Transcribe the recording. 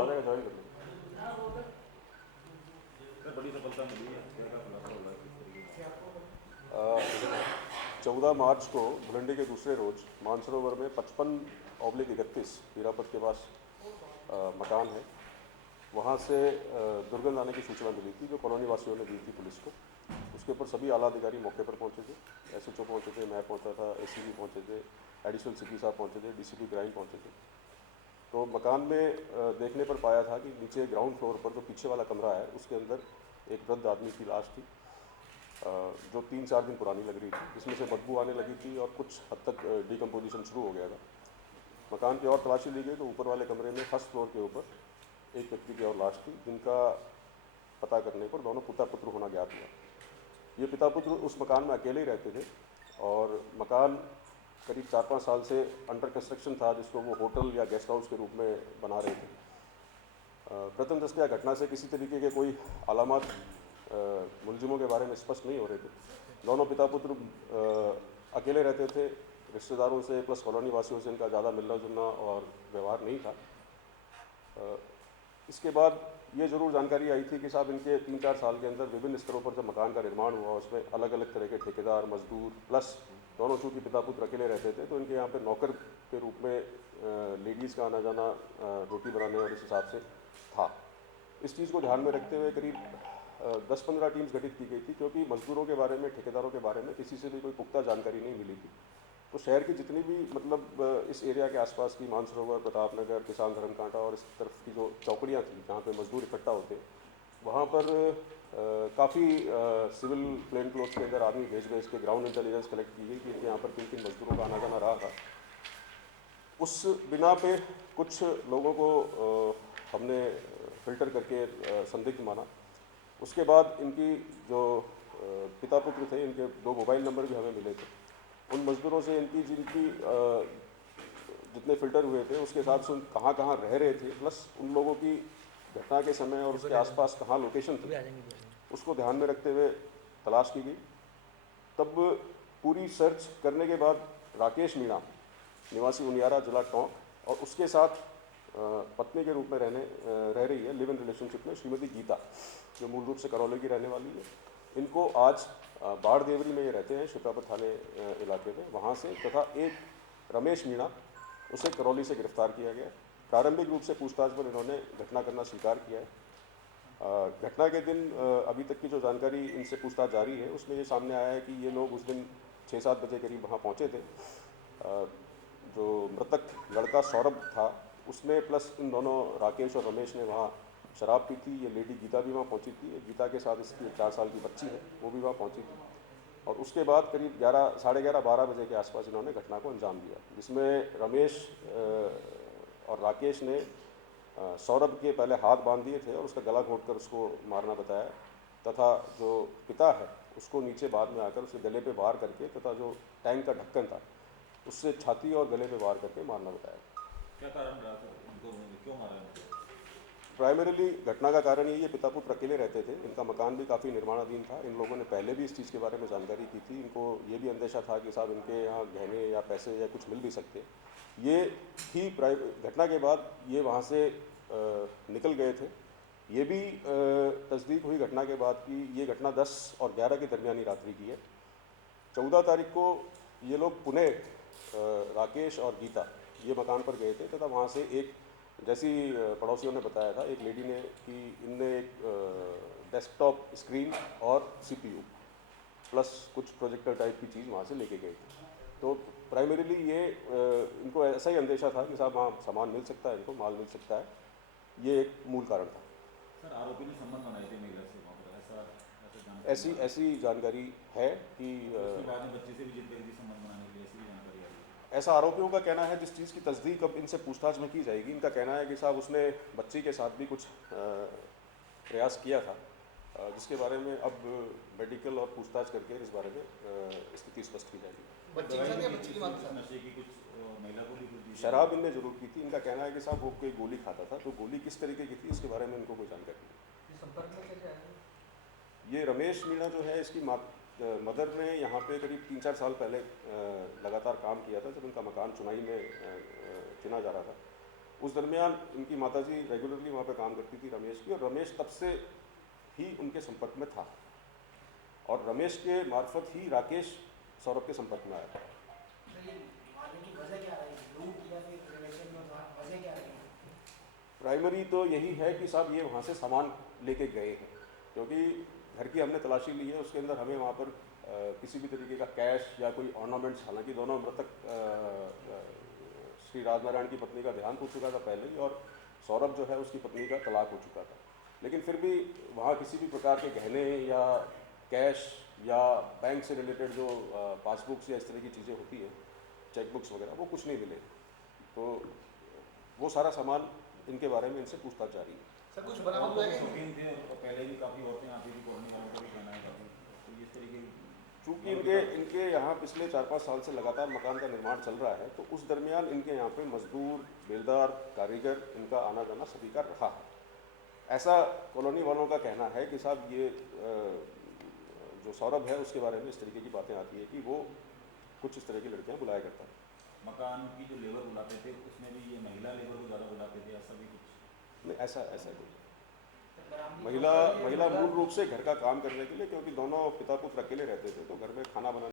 आ जाएगा, ज्वाइन कर लो। बड़ी सफलता मिली है, क्या खुलासा होगा किस तरीके का? 14 मार्च को धुलंडी के दूसरे रोज मानसरोवर में 55/31 हीरापत के पास मकान है, वहाँ से दुर्गंध आने की सूचना मिली थी जो कॉलोनी वासियों ने दी थी पुलिस को। उसके ऊपर सभी आला अधिकारी मौके पर पहुंचे थे। एसएचओ पहुंचे थे, मैं पहुंचा था, एसीपी पहुंचे थे, एडिशनल सीपी साहब पहुंचे थे, डीसीपी क्राइम पहुंचे थे। तो मकान में देखने पर पाया था कि नीचे ग्राउंड फ्लोर पर जो पीछे वाला कमरा है उसके अंदर एक वृद्ध आदमी की लाश थी, जो 3-4 दिन पुरानी लग रही थी, जिसमें से बदबू आने लगी थी और कुछ हद तक डिकम्पोजिशन शुरू हो गया था। मकान की और तलाशी ली गई तो ऊपर वाले कमरे में फर्स्ट फ्लोर के ऊपर एक व्यक्ति की और लाश थी, जिनका पता करने पर दोनों पिता पुत्र होना ज्ञात हुआ। ये पिता पुत्र उस मकान में अकेले ही रहते थे और मकान करीब 4-5 साल से अंडर कंस्ट्रक्शन था, जिसको वो होटल या गेस्ट हाउस के रूप में बना रहे थे। प्रथम दृष्टया घटना से किसी तरीके के कोई अलामत मुलजिमों के बारे में स्पष्ट नहीं हो रहे थे। दोनों पिता पुत्र अकेले रहते थे, रिश्तेदारों से प्लस कॉलोनी वासियों से इनका ज़्यादा मिलना जुलना और व्यवहार नहीं था। इसके बाद ये ज़रूर जानकारी आई थी कि साहब इनके 3-4 साल के अंदर विभिन्न स्तरों पर जब मकान का निर्माण हुआ उसमें अलग अलग तरह के ठेकेदार, मजदूर प्लस दोनों चूँकि पिता पुत्र अकेले रहते थे तो इनके यहाँ पे नौकर के रूप में लेडीज़ का आना जाना रोटी बनाने और इस हिसाब से था। इस चीज़ को ध्यान में रखते हुए करीब 10-15 टीम्स गठित की गई थी, क्योंकि मजदूरों के बारे में, ठेकेदारों के बारे में किसी से भी कोई पुख्ता जानकारी नहीं मिली थी। तो शहर की जितनी भी मतलब इस एरिया के आसपास की मानसरोवर, प्रतापनगर, किसान धर्म कांटा और इस तरफ की जो चौकड़ियाँ थी जहाँ पे मजदूर इकट्ठा होते, वहाँ पर काफ़ी सिविल प्लेन क्लोथ्स के अंदर आदमी भेज भेज के ग्राउंड इंटेलिजेंस कलेक्ट की गई कि इनके यहाँ पर किन किन मजदूरों का आना जाना रहा था। उस बिना पे कुछ लोगों को हमने फ़िल्टर करके संदिग्ध माना। उसके बाद इनकी जो पिता पुत्र थे, इनके 2 मोबाइल नंबर भी हमें मिले थे। उन मजदूरों से इनकी जिनकी जितने फ़िल्टर हुए थे उसके हिसाब से कहाँ कहाँ रह रहे थे, प्लस उन लोगों की घटना के समय और उसके आसपास कहाँ लोकेशन थी, उसको ध्यान में रखते हुए तलाश की गई। तब पूरी सर्च करने के बाद राकेश मीणा निवासी उनियारा, जिला टोंक, और उसके साथ पत्नी के रूप में रह रही है लिव इन रिलेशनशिप में श्रीमती गीता, जो मूल रूप से करौली की रहने वाली है। इनको आज बाढ़ देवरी में ये रहते हैं, शिप्रापुर थाने इलाके में, वहाँ से, तथा एक रमेश मीणा, उसे करौली से गिरफ्तार किया गया। प्रारंभिक रूप से पूछताछ पर इन्होंने घटना करना स्वीकार किया है। घटना के दिन अभी तक की जो जानकारी इनसे पूछताछ जारी है उसमें ये सामने आया है कि ये लोग उस दिन 6-7 बजे करीब वहाँ पहुँचे थे। जो मृतक लड़का सौरभ था उसने प्लस इन दोनों राकेश और रमेश ने वहाँ शराब पी थी। ये लेडी गीता भी वहाँ पहुँची थी, गीता के साथ इसकी 4 साल की बच्ची है, वो भी वहाँ पहुँची थी। और उसके बाद करीब 11, साढ़े 11-12 बजे के आसपास इन्होंने घटना को अंजाम दिया, जिसमें रमेश और राकेश ने सौरभ के पहले हाथ बांध दिए थे और उसका गला घोंटकर उसको मारना बताया, तथा जो पिता है उसको नीचे बाद में आकर उसके गले पे वार करके, तथा जो टैंक का ढक्कन था उससे छाती और गले पे वार करके मारना बताया। क्या कारण रहा था उनको, क्यों मारा उनको? प्राइमरीली घटना का कारण ये पिता पुत्र अकेले रहते थे, इनका मकान भी काफ़ी निर्माणाधीन था। इन लोगों ने पहले भी इस चीज़ के बारे में जानकारी की थी। इनको ये भी अंदेशा था कि साहब इनके यहाँ गहने या पैसे या कुछ मिल भी सकते। ये ही घटना के बाद ये वहाँ से निकल गए थे। ये भी तस्दीक हुई घटना के बाद कि ये घटना 10 और 11 के दरमियानी रात्रि की है। 14 तारीख को ये लोग पुणे, राकेश और गीता ये मकान पर गए थे, तथा वहाँ से एक, जैसी पड़ोसियों ने बताया था, एक लेडी ने कि इनने एक डेस्कटॉप स्क्रीन और सीपीयू प्लस कुछ प्रोजेक्टर टाइप की चीज़ वहाँ से लेके गए थे। तो प्राइमरीली ये इनको ऐसा ही अंदेशा था कि साहब वहाँ सामान मिल सकता है, इनको माल मिल सकता है। ये एक मूल कारण था। सर, आरोपी ने संबंध बनाए थे महिला से वहाँ पर, ऐसा जानकारी ऐसी जानकारी है कि उसके बाद में बच्चे से भी जिद करी थी संबंध बनाने के लिए, ऐसी भी जानकारी आई है। ऐसा आरोपियों का कहना है, जिस चीज़ की तस्दीक अब इनसे पूछताछ में की जाएगी। इनका कहना है कि साहब उसने बच्ची के साथ भी कुछ प्रयास किया था, जिसके बारे में अब मेडिकल और पूछताछ करके इस बारे में स्थिति स्पष्ट की जाएगी। बच्चे के साथ या बच्ची की मां के साथ? नशे की कुछ महिला को भी कुछ दी थी? शराब इनने जरूर की थी। इनका कहना है कि साहब वो कोई गोली खाता था, तो गोली किस तरीके की थी इसके बारे में इनको कोई जानकारी नहीं। संपर्क में कैसे आए? ये रमेश मीणा जो है, इसकी मदर ने यहाँ पे करीब 3-4 साल पहले लगातार काम किया था, जब उनका मकान चुनाई में चुना जा रहा था। उस दरमियान इनकी माताजी रेगुलरली वहाँ पे काम करती थी रमेश की, और रमेश तब से ही उनके संपर्क में था, और रमेश के मार्फत ही राकेश सौरभ के संपर्क में आया था। तो ये मारने की वजह क्या रही? लूट या फिर रिलेशन में वजह क्या रही? प्राइमरी तो यही है कि साहब ये वहाँ से सामान लेके गए हैं, क्योंकि घर की हमने तलाशी ली है, उसके अंदर हमें वहाँ पर किसी भी तरीके का कैश या कोई ऑर्नामेंट्स, हालांकि दोनों मृतक श्री राजनारायण की पत्नी का देहांत हो चुका था पहले ही, और सौरभ जो है उसकी पत्नी का तलाक हो चुका था, लेकिन फिर भी वहाँ किसी भी प्रकार के गहने या कैश या बैंक से रिलेटेड जो पासबुक्स या इस तरह की चीज़ें होती हैं, चेकबुक्स वगैरह, वो कुछ नहीं मिले। तो वो सारा सामान इनके बारे में इनसे पूछताछ जारी है। सर कुछ बरामद हुआ है कि शौकीन थे और पहले भी काफ़ी औरतें आती थी, कॉलोनी वालों का भी कहना है काफ़ी, तो इस तरीके चूँकि इनके यहाँ पिछले 4-5 साल से लगातार मकान का निर्माण चल रहा है, तो उस दरमियान इनके यहाँ पे मजदूर, बेलदार, कारीगर, इनका आना जाना सभी का रहा है। ऐसा कॉलोनी वालों का कहना है कि साहब ये जो सौरभ है उसके बारे में इस तरीके की बातें आती है कि वो कुछ इस तरह की लड़कियाँ बुलाया करता है। मकान की जो लेबर बुलाते थे उसमें भी ये महिला लेबर को ज़्यादा बुलाते थे, ऐसा भी कुछ? नहीं, ऐसा कोई महिला मूल रूप से घर का काम करने के लिए, क्योंकि दोनों पिता पुत्र अकेले रहते थे, तो घर में खाना बनाने